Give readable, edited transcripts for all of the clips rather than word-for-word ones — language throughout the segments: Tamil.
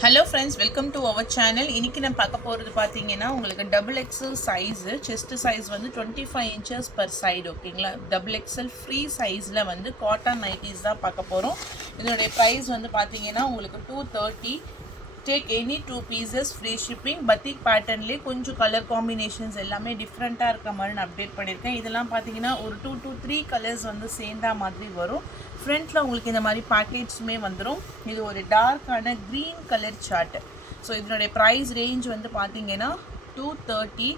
Hello friends, welcome to our channel. இன்றைக்கி நான் பார்க்க போகிறது பார்த்தீங்கன்னா உங்களுக்கு double XL size, chest size வந்து 25 inches பர் சைடு. ஓகேங்களா, டபுள் எக்ஸல் ஃப்ரீ சைஸில் வந்து காட்டன் நைட்டிஸ் தான் பார்க்க போகிறோம். இதனுடைய ப்ரைஸ் வந்து பார்த்தீங்கன்னா உங்களுக்கு 230. Take any 2 pieces free shipping. Batik பேட்டர்ன்லேயே கொஞ்சம் கலர் காம்பினேஷன்ஸ் எல்லாமே டிஃப்ரெண்ட்டாக இருக்க மாதிரி நான் அப்டேட் பண்ணியிருக்கேன். இதெல்லாம் பார்த்தீங்கன்னா ஒரு 2 to 3 கலர்ஸ் வந்து சேர்ந்தா மாதிரி வரும். ஃப்ரண்ட்டில் உங்களுக்கு இந்த மாதிரி பேக்கேஜ்ஸுமே வந்துடும். இது ஒரு டார்க்கான க்ரீன் கலர் சார்ட்டு. ஸோ இதனுடைய ப்ரைஸ் ரேஞ்ச் வந்து பார்த்தீங்கன்னா 230.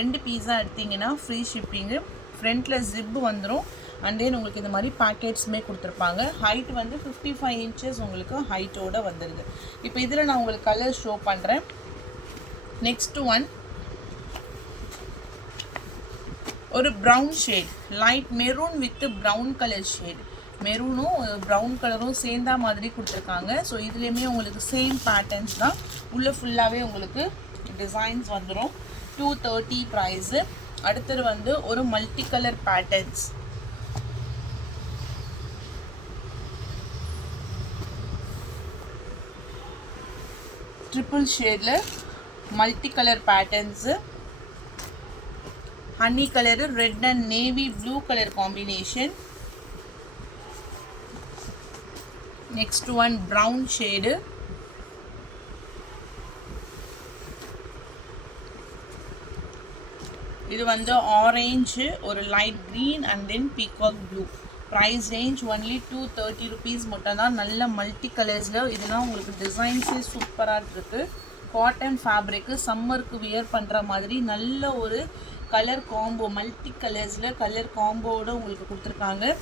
2 பீஸாக எடுத்திங்கன்னா ஃப்ரீ ஷிப்பிங்கு. ஃப்ரண்ட்டில் ஜிப்பு வந்துடும். அண்ட் தென் உங்களுக்கு இந்த மாதிரி பேக்கெட்ஸுமே கொடுத்துருப்பாங்க. ஹைட் வந்து 55 inches உங்களுக்கு ஹைட்டோடு வந்துடுது. இப்போ இதில் நான் உங்களுக்கு கலர் ஷோ பண்ணுறேன். நெக்ஸ்ட் ஒன் ஒரு brown shade, light maroon with brown colour shade. மெரூனும் ப்ரௌன் கலரும் சேர்ந்தா மாதிரி கொடுத்துருக்காங்க. ஸோ இதுலேயுமே உங்களுக்கு சேம் பேட்டர்ன்ஸ் தான். உள்ளே ஃபுல்லாகவே உங்களுக்கு டிசைன்ஸ் வந்துடும். 230 ப்ரைஸு. அடுத்தது வந்து ஒரு மல்டி கலர் பேட்டர்ன்ஸ். ட்ரிபிள் ஷேடில் multi colour patterns. Honey colour, red and navy blue colour combination. Next one brown shade. இது வந்து ஆரஞ்சு, ஒரு light green and then peacock blue. Price range only 230 rupees மட்டும் தான். நல்ல மல்டி கலர்ஸில் இதெல்லாம் உங்களுக்கு டிசைன்ஸே சூப்பராக இருக்குது. காட்டன் ஃபேப்ரிக்கு, சம்மருக்கு வியர் பண்ணுற மாதிரி நல்ல ஒரு கலர் காம்போ, மல்டி கலர்ஸில் கலர் காம்போவோடு உங்களுக்கு கொடுத்துருக்காங்க.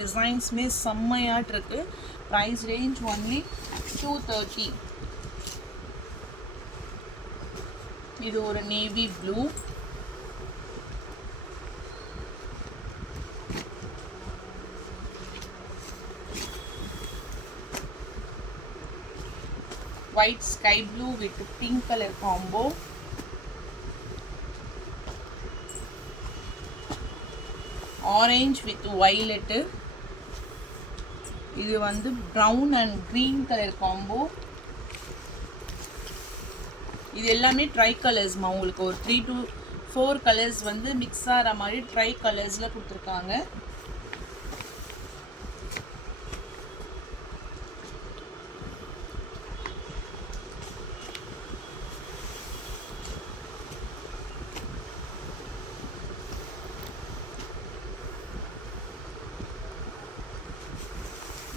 டிசைன்ஸுமே செம்மையாட் இருக்குது. Price range only 230. இது ஒரு navy blue. white sky blue with pink color combo. Orange with violet. இது வந்து brown and green color combo. இது எல்லாமே ட்ரை கலர்ஸ்மா. உங்களுக்கு ஒரு 3 to 4 கலர்ஸ் வந்து மிக்ஸ் ஆகிற மாதிரி ட்ரை கலர்ஸில் கொடுத்துருக்காங்க.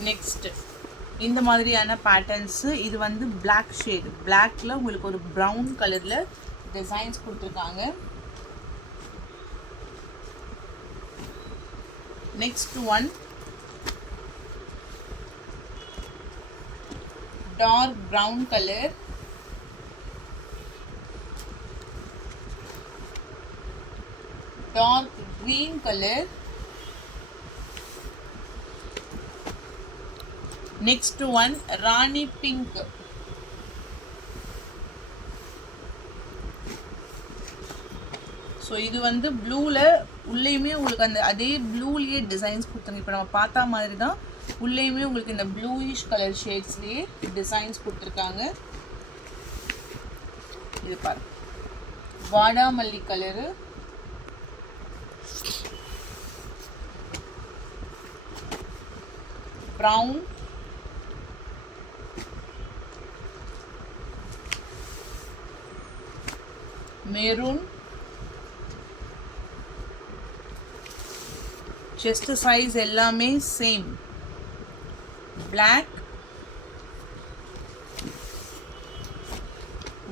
நெக்ஸ்ட் இந்த மாதிரியான பேட்டர்ன்ஸு. இது வந்து பிளாக் ஷேடு, பிளாக்ல உங்களுக்கு ஒரு ப்ரௌன் கலரில் டிசைன்ஸ் கொடுத்துருக்காங்க. Next one dark brown colour, dark green colour. Next one rani pink. So இது வந்து ப்ளூவில் உள்ளேயுமே உங்களுக்கு அந்த அதே ப்ளூலேயே டிசைன்ஸ் கொடுத்துருங்க. இப்போ நம்ம பார்த்தா மாதிரி தான் உள்ளேயுமே உங்களுக்கு இந்த ப்ளூயிஷ் கலர் ஷேட்ஸ்லேயே டிசைன்ஸ் கொடுத்துருக்காங்க. இது பாருங்க, வாடாமல்லி colour, brown, maroon. Chest size எல்லாமே same. Black,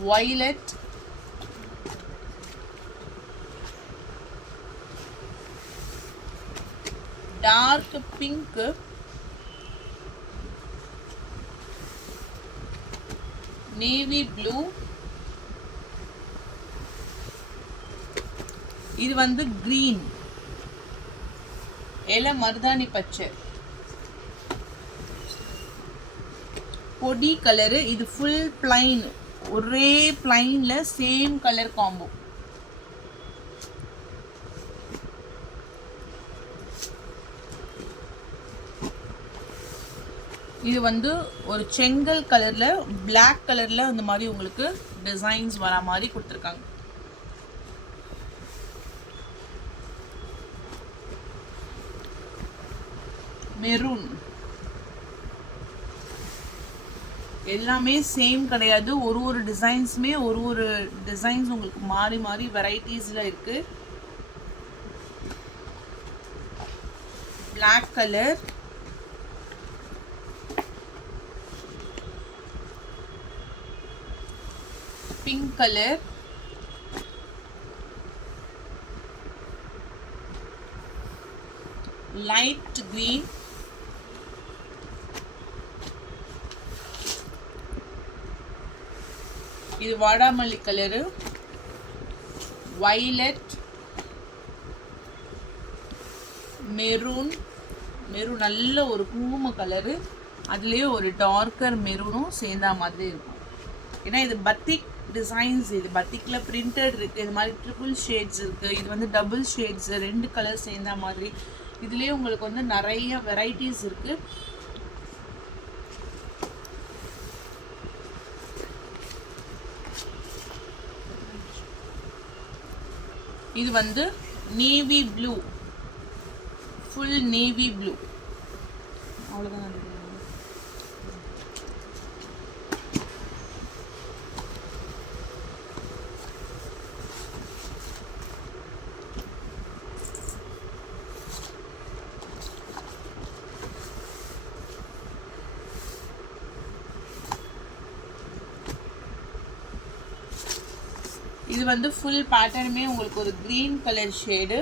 violet, dark pink, navy blue. இது வந்து க்ரீன், இலை மருதாணி பச்சை, பொடி கலரு. இது ஃபுல் பிளைன், ஒரே பிளைனில் சேம் கலர் காம்போ. இது வந்து ஒரு செங்கல் கலரில் பிளாக் கலரில் அந்த மாதிரி உங்களுக்கு டிசைன்ஸ் வர மாதிரி கொடுத்துருக்காங்க. மெரூன் எல்லாமே சேம் கிடையாது. ஒரு டிசைன்ஸுமே ஒரு டிசைன்ஸ் உங்களுக்கு மாறி மாறி வெரைட்டிஸில் இருக்குது. Black colour, pink colour, light green, இது வாடாமல்லி கலரு, வயலட், மெரூன் நல்ல ஒரு குங்கும கலரு, அதுலேயே ஒரு டார்க்கர் மெரூனும் சேர்ந்தா மாதிரி இருக்கும். ஏன்னா இது பத்திக் டிசைன்ஸ், இது பத்திக்கில் பிரிண்டட் இருக்குது. இது மாதிரி ட்ரிபிள் ஷேட்ஸ் இருக்குது. இது வந்து டபுள் ஷேட்ஸ், 2 கலர் சேர்ந்தா மாதிரி. இதுலேயே உங்களுக்கு வந்து நிறைய வெரைட்டிஸ் இருக்குது. இது வந்து navy blue, full navy blue. அவ்வளோதான். இது வந்து ஃபுல் பேட்டர்னுமே உங்களுக்கு ஒரு green colour shade.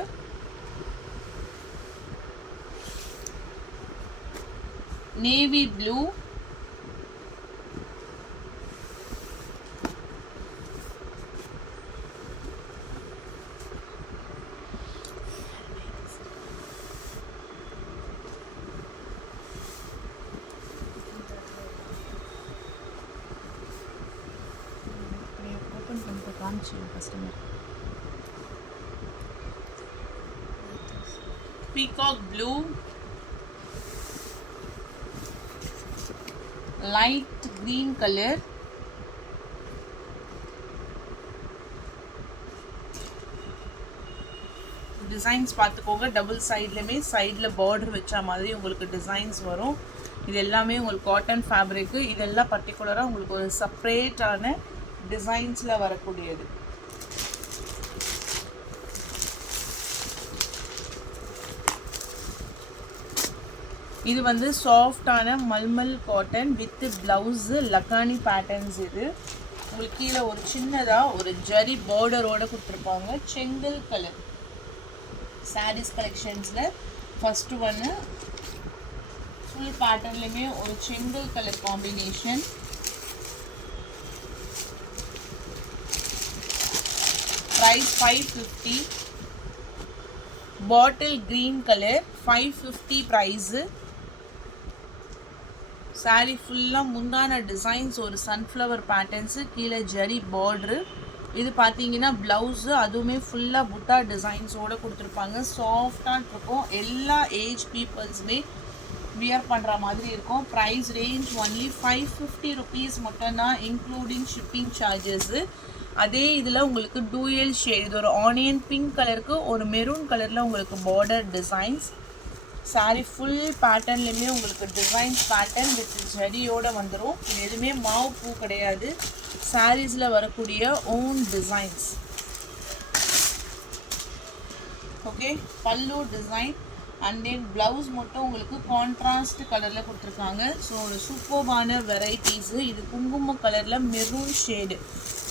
Navy blue, peacock blue, light green color, designs பார்த்துக்கோங்க. டபுள் சைட்லையுமே சைடில் பார்டர் வச்ச மாதிரி உங்களுக்கு டிசைன்ஸ் வரும். இது எல்லாமே உங்களுக்கு காட்டன் ஃபேப்ரிக்கு. இதெல்லாம் பர்டிகுலராக உங்களுக்கு ஒரு செப்ரேட்டான டிசைன்ஸில் வரக்கூடியது. இது வந்து சாஃப்டான mulmul cotton with blouse Lakhani patterns. இது உங்களுக்கு கீழே ஒரு சின்னதாக ஒரு ஜரி பார்டரோடு கொடுத்துருப்பாங்க. செங்கல் கலர் சாரீஸ் கலெக்ஷன்ஸில் ஃபஸ்ட்டு ஒன்று ஃபுல் பேட்டர்ன்லையுமே ஒரு செங்கல் colour combination. Price 550. Bottle green colour 550 price. Saree ஃபுல்லாக முந்தான டிசைன்ஸ் ஒரு சன்ஃப்ளவர் பேட்டர்ன்ஸு, கீழே ஜரி பார்ட்ரு. இது பார்த்தீங்கன்னா ப்ளவுஸு, அதுவுமே ஃபுல்லாக புட்டா டிசைன்ஸோடு கொடுத்துருப்பாங்க. சாஃப்டாக இருக்கும். எல்லா ஏஜ் பீப்புள்ஸுமே வியர் பண்ணுற மாதிரி இருக்கும். ப்ரைஸ் ரேஞ்ச் ஒன்லி 550 ருபீஸ் மட்டும்தான், இன்க்ளூடிங் ஷிப்பிங் சார்ஜஸ்ஸு. அதே இதில் உங்களுக்கு டூயல் ஷேட், இது ஒரு ஆனியன் பிங்க் கலருக்கு ஒரு மெரூன் கலரில் உங்களுக்கு பார்டர் டிசைன்ஸ். சாரீ ஃபுல் பேட்டர்ன்லேயுமே உங்களுக்கு டிசைன்ஸ் பேட்டர்ன் வித் ஜரியோடு வந்துடும். இது எதுவுமே மாவு பூ கிடையாது. சாரீஸில் வரக்கூடிய ஓன் டிசைன்ஸ். ஓகே, பல்லு டிசைன் அண்ட் தென் ப்ளவுஸ் மட்டும் உங்களுக்கு கான்ட்ராஸ்ட் கலரில் கொடுத்துருக்காங்க. ஸோ ஒரு சூப்பர்பான வெரைட்டிஸு. இது குங்கும கலரில் மெரூன் ஷேடு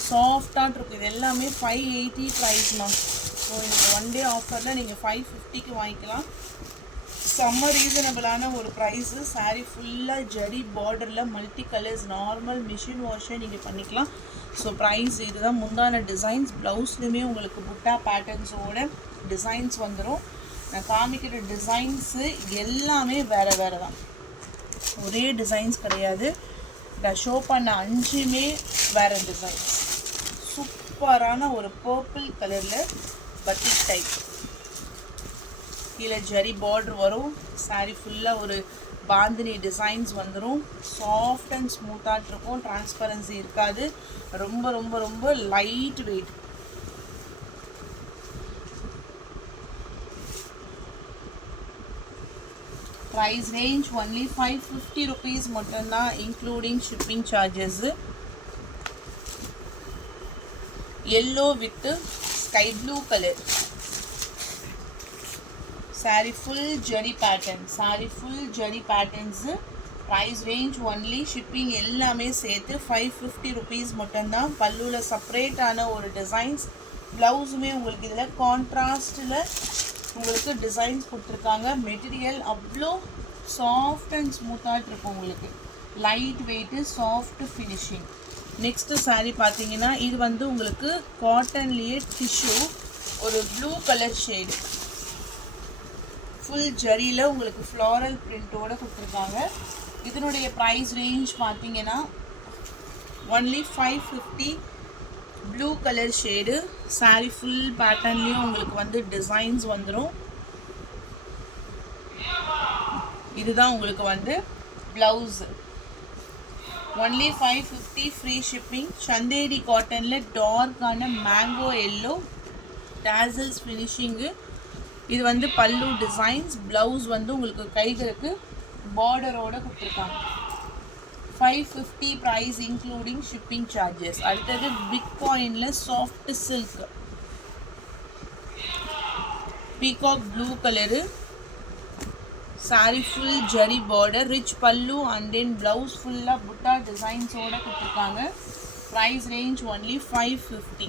சாஃப்டாக இருக்கும். இது எல்லாமே 580 ப்ரைஸ்மா. ஸோ எனக்கு ஒன் டே ஆஃபரில் நீங்கள் 550க்கு வாங்கிக்கலாம். செம்ம ரீசனபிளான ஒரு ப்ரைஸு. சாரீ ஃபுல்லாக ஜரி பார்டரில் மல்டி கலர்ஸ், நார்மல் மிஷின் வாஷை நீங்கள் பண்ணிக்கலாம். ஸோ ப்ரைஸ் இதுதான். முந்தான டிசைன்ஸ் ப்ளவுஸ்லையுமே உங்களுக்கு புட்டா பேட்டர்ன்ஸோட டிசைன்ஸ் வந்துடும். நான் காமிக்கிற டிசைன்ஸு எல்லாமே வேறு வேறு தான், ஒரே டிசைன்ஸ் கிடையாது. நான் ஷோ பண்ண 5மே வேறு டிசைன்ஸ். சூப்பரான ஒரு பர்பிள் கலரில் பத்திக் டைப். கீழே ஜரி பார்டர் வரும். saree ஃபுல்லாக ஒரு பாந்தினி டிசைன்ஸ் வந்துடும். சாஃப்ட் அண்ட் ஸ்மூத்தாக இருக்கும். டிரான்ஸ்பரன்சி இருக்காது. ரொம்ப ரொம்ப ரொம்ப light weight. Price range only 550 rupees மட்டும்தான், including shipping charges. yellow with sky blue color. Saree full jari pattern. Saree full jari patterns. Price range only, shipping எல்லாமே சேர்த்து 550 rupees மட்டும்தான். பல்லுல செப்பரேட்டான ஒரு டிசைன்ஸ். ப்ளவுஸுமே உங்களுக்கு இதில் கான்ட்ராஸ்டில் உங்களுக்கு டிசைன்ஸ் கொடுத்துருக்காங்க. மெட்டீரியல் அவ்வளோ சாஃப்ட் அண்ட் ஸ்மூத்தாக இருக்கும். உங்களுக்கு light weight, soft finishing. Next saree பார்த்தீங்கன்னா இது வந்து உங்களுக்கு காட்டன்லேயே டிஷ்யூ, ஒரு ப்ளூ கலர் ஷேடு, ஃபுல் ஜரியில் உங்களுக்கு ஃப்ளாரல் பிரிண்ட்டோடு கொடுத்துருக்காங்க. இதனுடைய ப்ரைஸ் ரேஞ்ச் பார்த்தீங்கன்னா only 550. Blue colour shade. saree full பேட்டர்ன்லேயும் உங்களுக்கு வந்து டிசைன்ஸ் வந்துடும். இதுதான் உங்களுக்கு வந்து blouse. Only 550, free shipping. Chanderi காட்டனில் டார்க்கான மேங்கோ எல்லோ டேசல்ஸ் ஃபினிஷிங்கு. இது வந்து பல்லு டிசைன்ஸ். ப்ளவுஸ் வந்து உங்களுக்கு கைகளுக்கு பார்டரோடு கொடுத்துருக்காங்க. 550 ப்ரைஸ் இன்க்ளூடிங் ஷிப்பிங் சார்ஜஸ். அடுத்தது பிக் காயினில் soft silk peacock blue colour. saree full zari border, rich pallu and then blouse ஃபுல்லாக புட்டா டிசைன்ஸோடு கொடுத்துருக்காங்க. Price range only 550.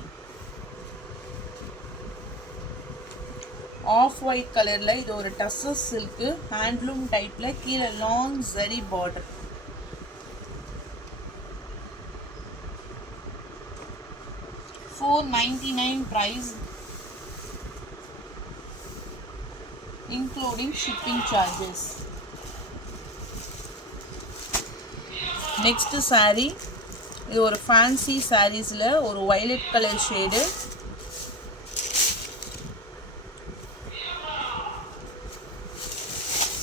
Off white கலரில் இது ஒரு டஸ்ஸஸ் சில்க்கு, ஹேண்ட்லூம் டைப்பில், கீழே long zari border. $499 price including shipping charges. Next saree இது ஒரு ஃபேன்சி சாரீஸில் ஒரு violet colour shade.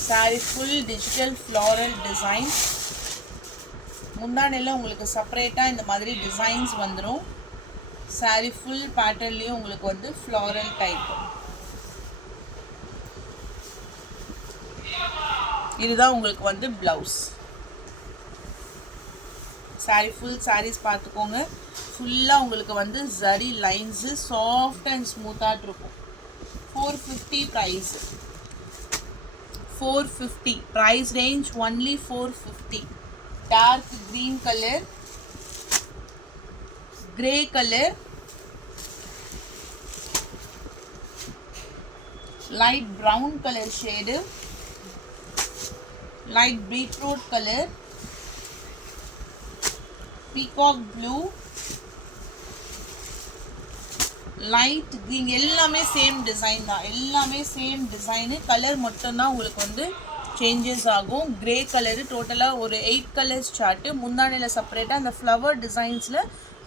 saree full digital floral design. முந்தானையில் உங்களுக்கு செப்பரேட்டாக இந்த மாதிரி டிசைன்ஸ் வந்துடும். saree ஃபுல் பேட்டர்ன்லேயும் உங்களுக்கு வந்து ஃப்ளாரல் டைப். இதுதான் உங்களுக்கு வந்து ப்ளவுஸ். saree ஃபுல் sarees பார்த்துக்கோங்க. ஃபுல்லாக உங்களுக்கு வந்து ஜரி லைன்ஸு சாஃப்ட் அண்ட் ஸ்மூத்தாக இருக்கும். 450 price. 450 price range only 450. dark green color, grey color, light brown color shade, light beetroot color, peacock blue, light green. எல்லாமே சேம் டிசைன் தான். எல்லாமே சேம் டிசைனு. கலர் மட்டும்தான் உங்களுக்கு வந்து சேஞ்சஸ் ஆகும். கிரே கலரு டோட்டலாக ஒரு 8 கலர்ஸ் சார்ட்டு. முந்தானையில் செப்பரேட்டாக அந்த ஃப்ளவர் டிசைன்ஸில்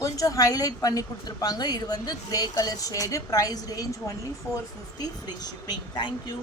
கொஞ்சம் ஹைலைட் பண்ணி கொடுத்துருப்பாங்க. இது வந்து grey colour shade. Price range only 450, free shipping. Thank you.